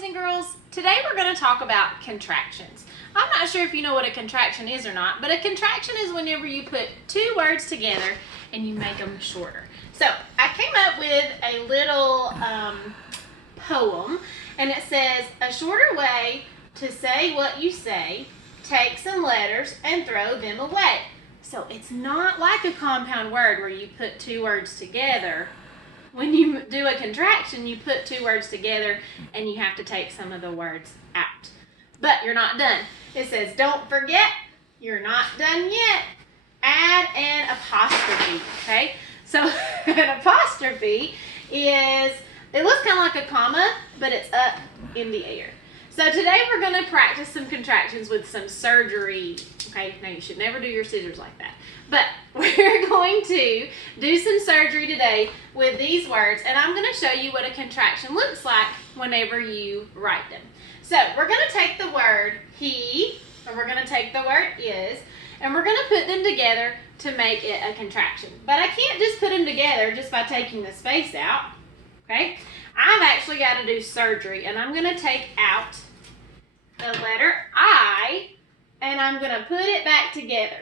boys and girls. Today we're going to talk about contractions. I'm not sure if you know what a contraction is or not, but a contraction is whenever you put two words together and you make them shorter. So I came up with a little poem, and it says, a shorter way to say what you say, take some letters and throw them away. So it's not like a compound word where you put two words together. When you do a contraction, you put two words together and you have to take some of the words out. But you're not done. It says, don't forget, you're not done yet. Add an apostrophe, okay? So an apostrophe is, it looks kind of like a comma, but it's up in the air. So today we're going to practice some contractions with some surgery. Okay, now you should never do your scissors like that. But we're going to do some surgery today with these words, and I'm going to show you what a contraction looks like whenever you write them. So we're going to take the word he, and we're going to take the word is, and we're going to put them together to make it a contraction. But I can't just put them together just by taking the space out. Okay? I've actually got to do surgery, and I'm going to take out the letter I, and I'm going to put it back together.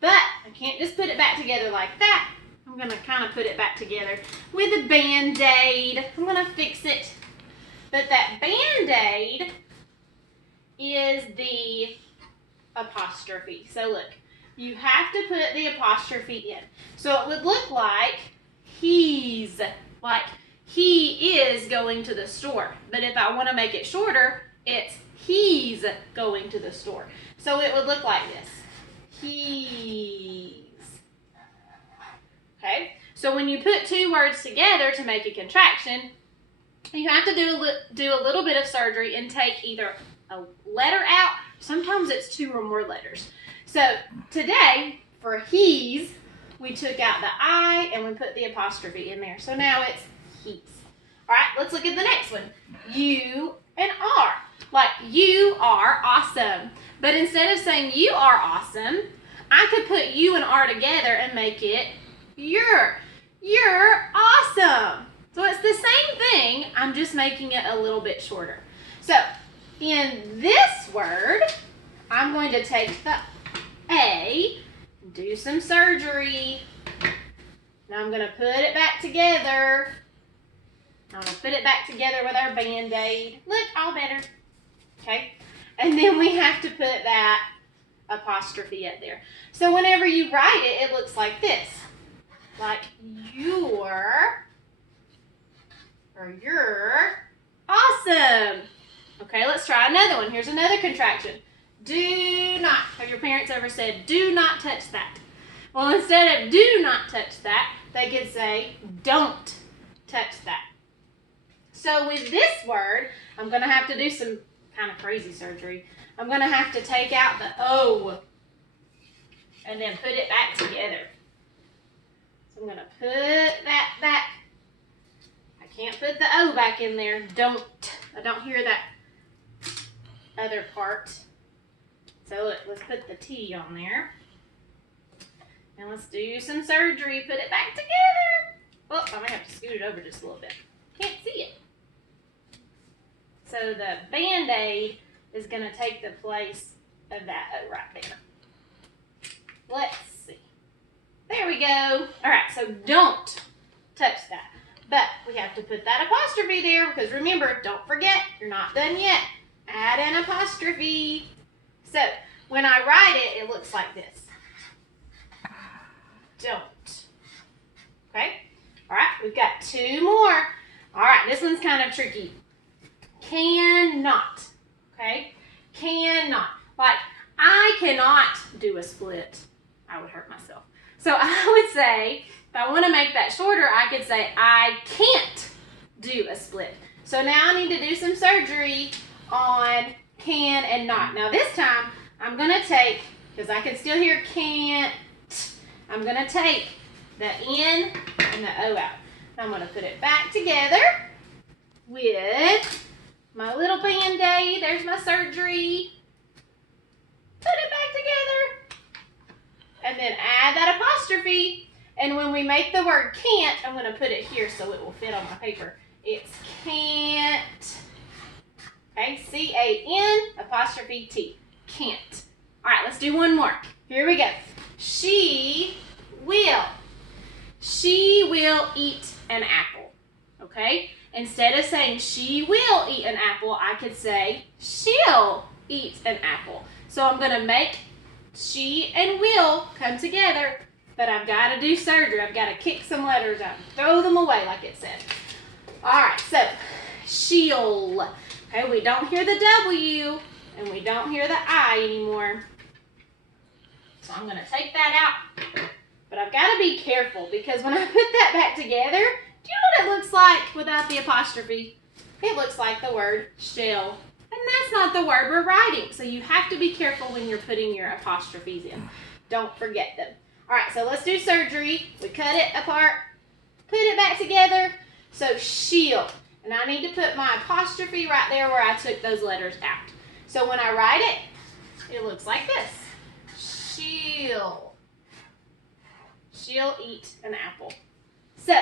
But I can't just put it back together like that. I'm going to kind of put it back together with a Band-Aid. I'm going to fix it. But that Band-Aid is the apostrophe. So look, you have to put the apostrophe in. So it would look like he's, like he is going to the store. But if I want to make it shorter, it's he's going to the store. So it would look like this. He's. Okay? So when you put two words together to make a contraction, you have to do a little bit of surgery and take either a letter out. Sometimes it's two or more letters. So today, for he's, we took out the I and we put the apostrophe in there. So now it's he's. All right, let's look at the next one. You and are. Like, you are awesome. But instead of saying you are awesome, I could put you and are together and make it you're. You're awesome. So it's the same thing, I'm just making it a little bit shorter. So in this word, I'm going to take the A, do some surgery. Now I'm going to put it back together. I'm going to put it back together with our Band-Aid. Look, all better. Okay? And then we have to put that apostrophe up there. So whenever you write it, it looks like this. Like you're awesome. Okay, let's try another one. Here's another contraction. Do not. Have your parents ever said, do not touch that? Well, instead of do not touch that, they could say, don't touch that. So with this word, I'm going to have to do some kind of crazy surgery. I'm going to have to take out the O and then put it back together. So I'm going to put that back. I can't put the O back in there. I don't hear that other part. So let's put the T on there. And let's do some surgery. Put it back together. Oh, I might have to scoot it over just a little bit. Can't see it. So the Band-Aid is going to take the place of that O right there. Let's see. There we go. All right, so don't touch that. But we have to put that apostrophe there because remember, don't forget, you're not done yet. Add an apostrophe. So when I write it, it looks like this. Don't. Okay? All right, we've got two more. All right, this one's kind of tricky. Cannot. Okay? Cannot. Like, I cannot do a split. I would hurt myself. So I would say, if I want to make that shorter, I could say, I can't do a split. So now I need to do some surgery on can and not. Now this time, I'm going to take, because I can still hear can't, I'm going to take the N and the O out. I'm going to put it back together with my little Band-Aid. There's my surgery. Put it back together. And then add that apostrophe. And when we make the word can't, I'm going to put it here so it will fit on my paper. It's can't Okay, C-A-N apostrophe T. Can't. All right, let's do one more. Here we go. She will. She will eat an apple. Okay? Instead of saying she will eat an apple, I could say she'll eat an apple. So I'm going to make she and will come together, but I've got to do surgery. I've got to kick some letters out, throw them away like it said. All right, so she'll. Okay, we don't hear the W and we don't hear the I anymore. So I'm going to take that out. But I've got to be careful because when I put that back together, do you know what it looks like without the apostrophe? It looks like the word shell. And that's not the word we're writing. So you have to be careful when you're putting your apostrophes in. Don't forget them. All right, so let's do surgery. We cut it apart, put it back together. So she'll. And I need to put my apostrophe right there where I took those letters out. So when I write it, it looks like this. She'll. She'll eat an apple. So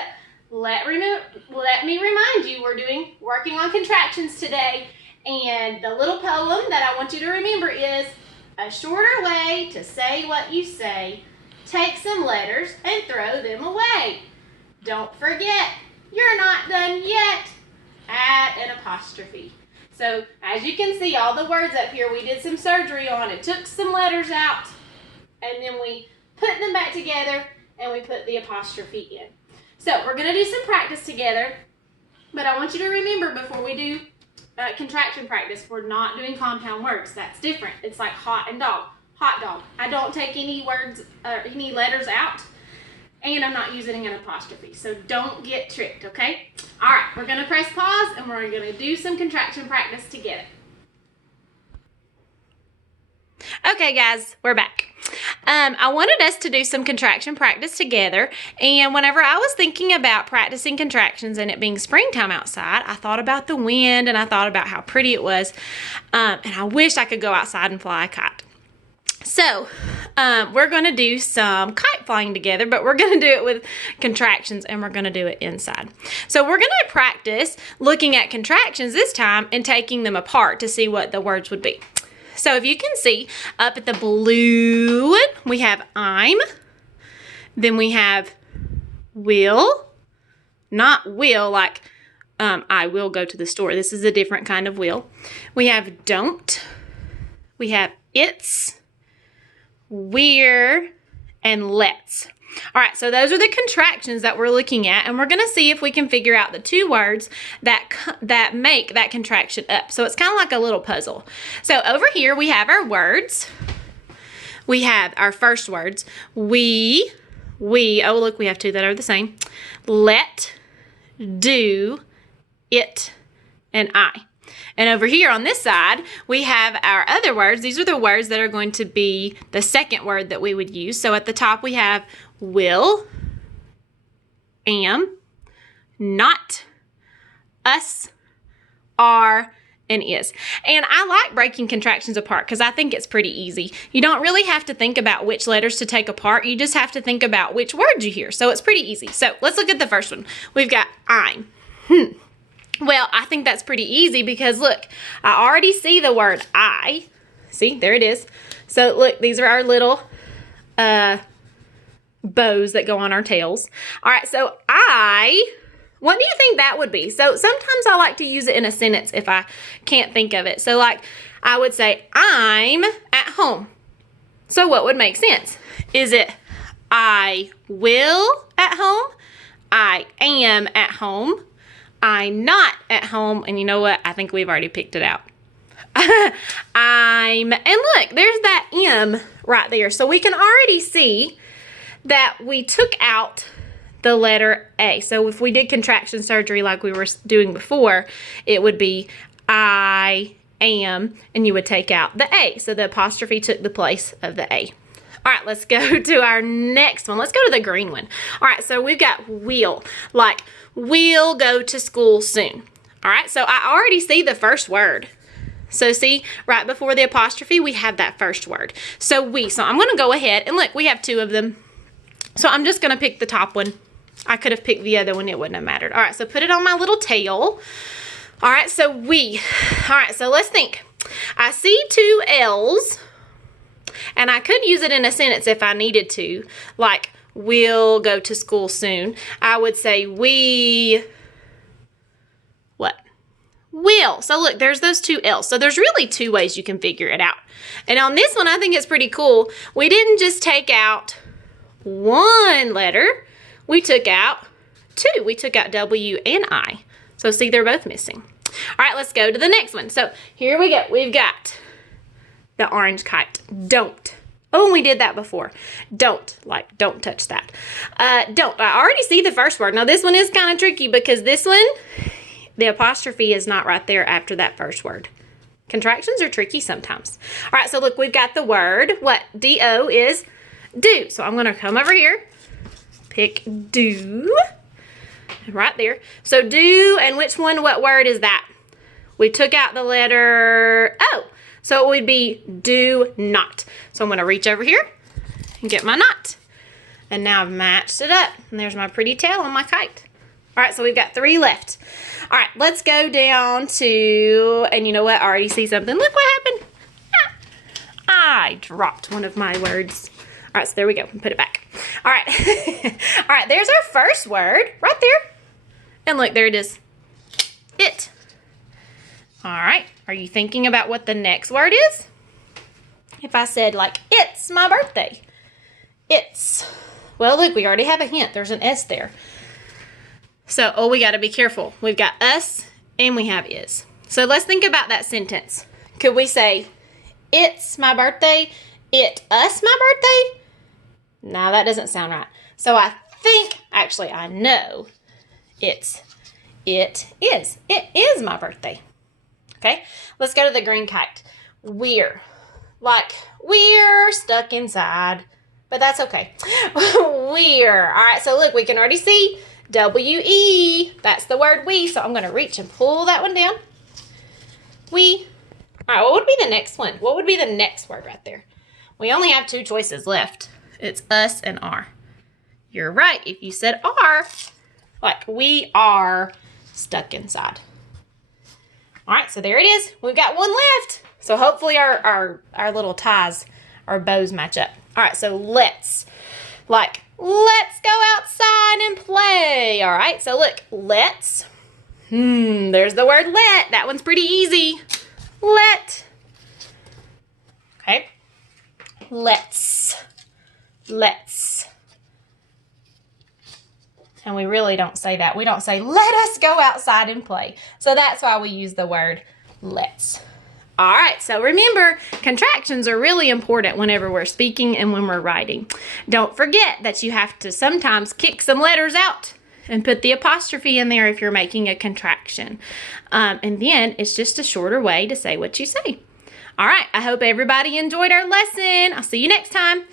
let me remind you, we're working on contractions today. And the little poem that I want you to remember is a shorter way to say what you say. Take some letters and throw them away. Don't forget, you're not done yet. Add an apostrophe. So as you can see, all the words up here, we did some surgery on it. Took some letters out and then we put them back together and we put the apostrophe in. So we're going to do some practice together, but I want you to remember before we do contraction practice, we're not doing compound words. That's different. It's like hot and dog. Hot dog. I don't take any words, any letters out, and I'm not using an apostrophe. So don't get tricked, okay? All right, we're going to press pause and we're going to do some contraction practice together. Okay, guys, we're back. I wanted us to do some contraction practice together, and whenever I was thinking about practicing contractions and it being springtime outside, I thought about the wind and I thought about how pretty it was, and I wished I could go outside and fly a kite. So we're going to do some kite flying together, but we're going to do it with contractions and we're going to do it inside. So we're going to practice looking at contractions this time and taking them apart to see what the words would be. So if you can see up at the blue, we have I'm, then we have will, not will like I will go to the store. This is a different kind of will. We have don't, we have it's, we're, and let's. All right, so those are the contractions that we're looking at, and we're going to see if we can figure out the two words that make that contraction up. So it's kind of like a little puzzle. So over here we have our words. We have our first words. We, oh look, we have two that are the same. Let, do, it, and I. And over here on this side, we have our other words. These are the words that are going to be the second word that we would use. So at the top we have will, am, not, us, are, and is. And I like breaking contractions apart because I think it's pretty easy. You don't really have to think about which letters to take apart. You just have to think about which words you hear. So it's pretty easy. So let's look at the first one. We've got I'm. Well, I think that's pretty easy because look, I already see the word I. See, there it is. So look, these are our little bows that go on our tails. All right, so what do you think that would be? So sometimes I like to use it in a sentence if I can't think of it. So like I would say, I'm at home. So what would make sense? Is it I will at home? I am at home? I'm not at home, and you know what? I think we've already picked it out. And look, there's that M right there. So we can already see that we took out the letter A. So if we did contraction surgery like we were doing before, it would be I am, and you would take out the A. So the apostrophe took the place of the A. All right, let's go to our next one. Let's go to the green one. All right, so we've got will, like we'll go to school soon. All right, so I already see the first word. So see, right before the apostrophe, we have that first word. So I'm going to go ahead, and look, we have two of them. So I'm just going to pick the top one. I could have picked the other one. It wouldn't have mattered. All right, so put it on my little tail. All right, so let's think. I see two L's, and I could use it in a sentence if I needed to, like, we'll go to school soon. I would say we, what? Will. So look, there's those two L's. So there's really two ways you can figure it out. And on this one, I think it's pretty cool. We didn't just take out one letter. We took out two. We took out W and I. So see, they're both missing. All right, let's go to the next one. So here we go. We've got the orange kite. Don't. Oh, we did that before. Don't. Like, don't touch that. Don't. I already see the first word. Now, this one is kind of tricky because this one, the apostrophe is not right there after that first word. Contractions are tricky sometimes. All right, so look, we've got the word. What? D-O is do. So I'm going to come over here, pick do. Right there. So do, and which one, what word is that? We took out the letter O. So it would be do not. So I'm going to reach over here and get my knot. And now I've matched it up. And there's my pretty tail on my kite. All right, so we've got 3 left. All right, let's go down to, and you know what? I already see something. Look what happened. I dropped one of my words. All right, so there we go. Put it back. All right. All right, there's our first word right there. And look, there it is. It. All right. Are you thinking about what the next word is? If I said, like, it's my birthday. It's. Well, look, we already have a hint. There's an S there. So, oh, we got to be careful. We've got us and we have is. So let's think about that sentence. Could we say, it's my birthday, it us my birthday? No, that doesn't sound right. So I think, actually, I know it is my birthday. Okay, let's go to the green kite. We're stuck inside, but that's okay. We're. All right, so look, we can already see W-E. That's the word we, so I'm going to reach and pull that one down. We. All right, what would be the next one? What would be the next word right there? We only have 2 choices left. It's us and are. You're right. If you said are, like we are stuck inside. All right, so there it is. We've got 1 left. So hopefully our little ties, our bows match up. All right, so let's go outside and play. All right, so look, let's. There's the word let. That one's pretty easy. Let. Okay. Let's. And we really don't say that. We don't say, let us go outside and play. So that's why we use the word let's. All right, so remember, contractions are really important whenever we're speaking and when we're writing. Don't forget that you have to sometimes kick some letters out and put the apostrophe in there if you're making a contraction. And then it's just a shorter way to say what you say. All right, I hope everybody enjoyed our lesson. I'll see you next time.